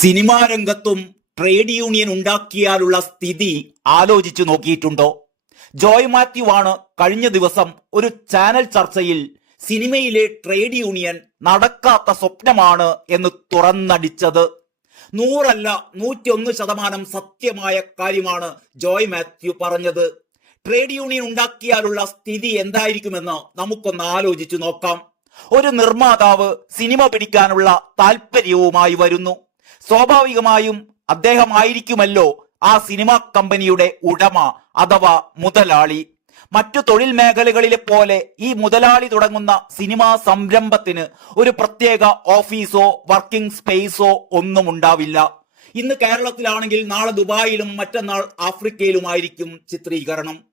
Cinema രംഗത്തും trade union ഉണ്ടാക്കിയാലുള്ള സ്ഥിതി ആലോചിച്ചു നോക്കിയിട്ടുണ്ടോ? ജോയ് മാത്യു ആണ് കഴിഞ്ഞ ദിവസം ഒരു ചാനൽ ചർച്ചയിൽ സിനിമയിലെ ട്രേഡ് യൂണിയൻ നടക്കാത്ത സ്വപ്നമാണ് എന്ന് തുറന്നടിച്ചത്. 100 101% സത്യമായ കാര്യമാണ് ജോയ് മാത്യു പറഞ്ഞത്. ട്രേഡ് യൂണിയൻ ഉണ്ടാക്കിയാലുള്ള സ്ഥിതി എന്തായിരിക്കുമെന്ന് നമുക്കൊന്ന് ആലോചിച്ചു നോക്കാം. ഒരു നിർമ്മാതാവ് സിനിമ പിടിക്കാനുള്ള താല്പര്യവുമായി വരുന്നു. സ്വാഭാവികമായും അദ്ദേഹമായിരിക്കുമല്ലോ ആ സിനിമാ കമ്പനിയുടെ ഉടമ അഥവാ മുതലാളി. മറ്റു തൊഴിൽ മേഖലകളിലെ പോലെ ഈ മുതലാളി തുടങ്ങുന്ന സിനിമാ സംരംഭത്തിന് ഒരു പ്രത്യേക ഓഫീസോ വർക്കിംഗ് സ്പേസോ ഒന്നും ഉണ്ടാവില്ല. ഇന്ന് കേരളത്തിലാണെങ്കിൽ നാളെ ദുബായിലും മറ്റന്നാൾ ആഫ്രിക്കയിലുമായിരിക്കും ചിത്രീകരണം.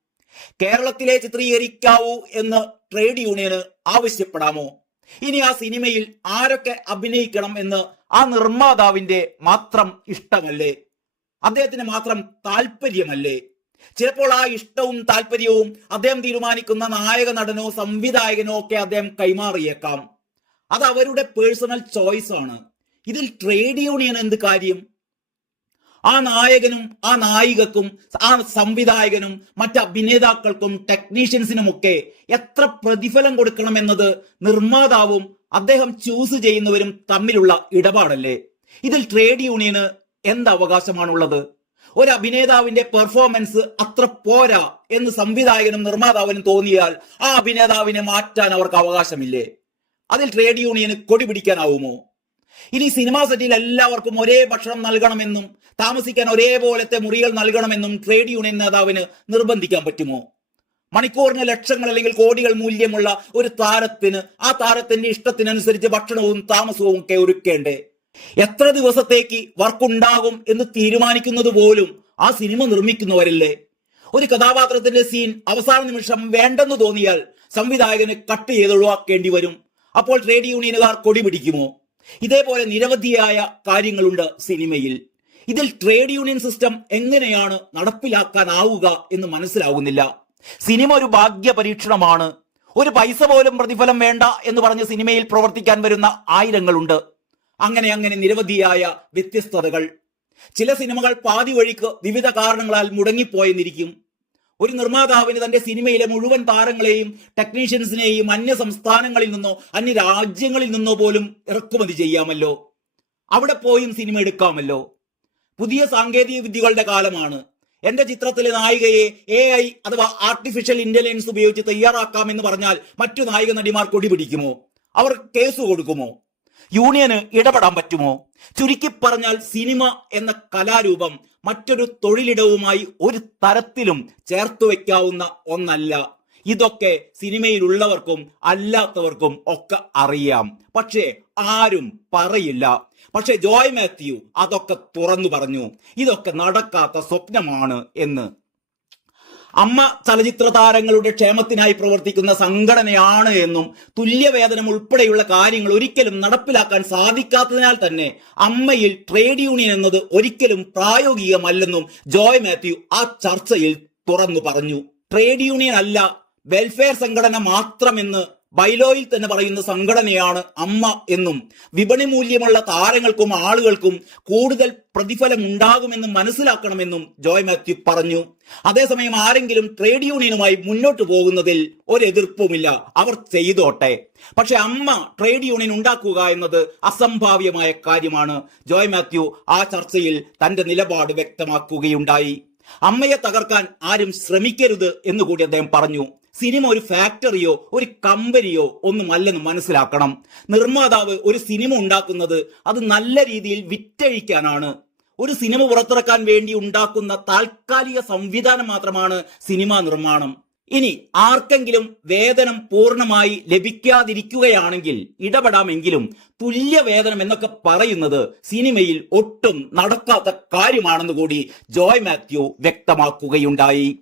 കേരളത്തിലെ ചിത്രീകരിക്കാവൂ എന്ന് ട്രേഡ് യൂണിയന് ആവശ്യപ്പെടാമോ? ഇനി ആ സിനിമയിൽ ആരൊക്കെ അഭിനയിക്കണം എന്ന് ആ നിർമ്മാതാവിന്റെ മാത്രം ഇഷ്ടമല്ലേ? അദ്ദേഹത്തിന് മാത്രം താല്പര്യമല്ലേ? ചിലപ്പോൾ ആ ഇഷ്ടവും താല്പര്യവും അദ്ദേഹം തീരുമാനിക്കുന്ന നായക നടനോ സംവിധായകനോ ഒക്കെ അദ്ദേഹം കൈമാറിയേക്കാം. അത് അവരുടെ പേഴ്സണൽ ചോയ്സ് ആണ്. ഇതിൽ ട്രേഡ് യൂണിയൻ എന്ത് കാര്യം? ആ നായകനും ആ നായികക്കും ആ സംവിധായകനും മറ്റ് അഭിനേതാക്കൾക്കും ടെക്നീഷ്യൻസിനുമൊക്കെ എത്ര പ്രതിഫലം കൊടുക്കണമെന്നത് നിർമ്മാതാവും അദ്ദേഹം ചൂസ് ചെയ്യുന്നവരും തമ്മിലുള്ള ഇടപാടല്ലേ? ഇതിൽ ട്രേഡ് യൂണിയന് എന്ത് അവകാശമാണുള്ളത്? ഒരു അഭിനേതാവിന്റെ പെർഫോമൻസ് അത്ര പോരാ എന്ന് സംവിധായകനും നിർമ്മാതാവിനും തോന്നിയാൽ ആ അഭിനേതാവിനെ മാറ്റാൻ അവർക്ക് അവകാശമില്ലേ? അതിൽ ട്രേഡ് യൂണിയന് കൊടി പിടിക്കാനാവുമോ? ഇനി സിനിമാ സെറ്റിൽ എല്ലാവർക്കും ഒരേ ഭക്ഷണം നൽകണമെന്നും താമസിക്കാൻ ഒരേപോലത്തെ മുറികൾ നൽകണമെന്നും ട്രേഡ് യൂണിയൻ നേതാവിന് നിർബന്ധിക്കാൻ പറ്റുമോ? മണിക്കൂറിന് ലക്ഷങ്ങൾ അല്ലെങ്കിൽ കോടികൾ മൂല്യമുള്ള ഒരു താരത്തിന് ആ താരത്തിന്റെ ഇഷ്ടത്തിനനുസരിച്ച് ഭക്ഷണവും താമസവും ഒക്കെ ഒരുക്കേണ്ടേ? എത്ര ദിവസത്തേക്ക് വർക്കുണ്ടാകും എന്ന് തീരുമാനിക്കുന്നത് പോലും ആ സിനിമ നിർമ്മിക്കുന്നവരല്ലേ? ഒരു കഥാപാത്രത്തിന്റെ സീൻ അവസാന നിമിഷം വേണ്ടെന്ന് തോന്നിയാൽ സംവിധായകന് കട്ട് ചെയ്ത് ഒഴിവാക്കേണ്ടി വരും. അപ്പോൾ ട്രേഡ് യൂണിയനുകാർ കൊടി പിടിക്കുമോ? ഇതേപോലെ നിരവധിയായ കാര്യങ്ങളുണ്ട് സിനിമയിൽ. ഇതിൽ ട്രേഡ് യൂണിയൻ സിസ്റ്റം എങ്ങനെയാണ് നടപ്പിലാക്കാനാവുക എന്ന് മനസ്സിലാവുന്നില്ല. സിനിമ ഒരു ഭാഗ്യ പരീക്ഷണമാണ്. ഒരു പൈസ പോലും പ്രതിഫലം വേണ്ട എന്ന് പറഞ്ഞ് സിനിമയിൽ പ്രവർത്തിക്കാൻ വരുന്ന ആയിരങ്ങളുണ്ട്. അങ്ങനെ നിരവധിയായ വ്യത്യസ്തതകൾ. ചില സിനിമകൾ പാതി വഴിക്ക് വിവിധ കാരണങ്ങളാൽ മുടങ്ങിപ്പോയെന്നിരിക്കും. ഒരു നിർമ്മാതാവിന് തന്റെ സിനിമയിലെ മുഴുവൻ താരങ്ങളെയും ടെക്നീഷ്യൻസിനെയും അന്യ സംസ്ഥാനങ്ങളിൽ നിന്നോ അന്യ രാജ്യങ്ങളിൽ നിന്നോ പോലും ഇറക്കുമതി ചെയ്യാമല്ലോ. അവിടെ പോയും സിനിമ എടുക്കാമല്ലോ. പുതിയ സാങ്കേതിക വിദ്യകളുടെ കാലമാണ്. എന്റെ ചിത്രത്തിലെ നായികയെ AI അഥവാ ആർട്ടിഫിഷ്യൽ ഇന്റലിജൻസ് ഉപയോഗിച്ച് തയ്യാറാക്കാമെന്ന് പറഞ്ഞാൽ മറ്റു നായിക നടിമാർ കൊടി പിടിക്കുമോ? അവർ കേസ് കൊടുക്കുമോ? യൂണിയന് ഇടപെടാൻ പറ്റുമോ? ചുരുക്കി പറഞ്ഞാൽ സിനിമ എന്ന കലാരൂപം മറ്റൊരു തൊഴിലിടവുമായി ഒരു തരത്തിലും ചേർത്ത് വെക്കാവുന്ന ഒന്നല്ല. ഇതൊക്കെ സിനിമയിലുള്ളവർക്കും അല്ലാത്തവർക്കും ഒക്കെ അറിയാം. പക്ഷേ ആരും പറയില്ല. പക്ഷെ ജോയ് മാത്യു അതൊക്കെ തുറന്നു പറഞ്ഞു. ഇതൊക്കെ നടക്കാത്ത സ്വപ്നമാണ് എന്ന്. അമ്മ ചലച്ചിത്ര താരങ്ങളുടെ ക്ഷേമത്തിനായി പ്രവർത്തിക്കുന്ന സംഘടനയാണ് എന്നും തുല്യവേതനം ഉൾപ്പെടെയുള്ള കാര്യങ്ങൾ ഒരിക്കലും നടപ്പിലാക്കാൻ സാധിക്കാത്തതിനാൽ തന്നെ അമ്മയിൽ ട്രേഡ് യൂണിയൻ എന്നത് ഒരിക്കലും പ്രായോഗികമല്ലെന്നും ജോയ് മാത്യു ആ ചർച്ചയിൽ തുറന്നു പറഞ്ഞു. ട്രേഡ് യൂണിയൻ അല്ല, വെൽഫെയർ സംഘടന മാത്രമെന്ന് ബൈലോയിൽ തന്നെ പറയുന്ന സംഘടനയാണ് അമ്മ എന്നും വിപണി മൂല്യമുള്ള താരങ്ങൾക്കും ആളുകൾക്കും കൂടുതൽ പ്രതിഫലം ഉണ്ടാകുമെന്നും മനസ്സിലാക്കണമെന്നും ജോയ് മാത്യു പറഞ്ഞു. അതേസമയം ആരെങ്കിലും ട്രേഡ് യൂണിയനുമായി മുന്നോട്ട് പോകുന്നതിൽ ഒരു എതിർപ്പുമില്ല, അവർ ചെയ്തോട്ടെ. പക്ഷെ അമ്മ ട്രേഡ് യൂണിയൻ ഉണ്ടാക്കുക എന്നത് അസംഭാവ്യമായ കാര്യമാണ്. ജോയ് മാത്യു ആ ചർച്ചയിൽ തന്റെ നിലപാട് വ്യക്തമാക്കുകയുണ്ടായി. അമ്മയെ തകർക്കാൻ ആരും ശ്രമിക്കരുത് എന്നുകൂടി അദ്ദേഹം പറഞ്ഞു. സിനിമ ഒരു ഫാക്ടറിയോ ഒരു കമ്പനിയോ ഒന്നുമല്ലെന്ന് മനസ്സിലാക്കണം. നിർമ്മാതാവ് ഒരു സിനിമ ഉണ്ടാക്കുന്നത് അത് നല്ല രീതിയിൽ വിറ്റഴിക്കാനാണ്. ഒരു സിനിമ പുറത്തിറക്കാൻ വേണ്ടി ഉണ്ടാക്കുന്ന താൽക്കാലിക സംവിധാനം മാത്രമാണ് സിനിമാ നിർമ്മാണം. ഇനി ആർക്കെങ്കിലും വേതനം പൂർണ്ണമായി ലഭിക്കാതിരിക്കുകയാണെങ്കിൽ ഇടപെടാമെങ്കിലും തുല്യ വേതനം എന്നൊക്കെ പറയുന്നത് സിനിമയിൽ ഒട്ടും നടക്കാത്ത കാര്യമാണെന്ന് കൂടി ജോയ് മാത്യു വ്യക്തമാക്കുകയുണ്ടായി.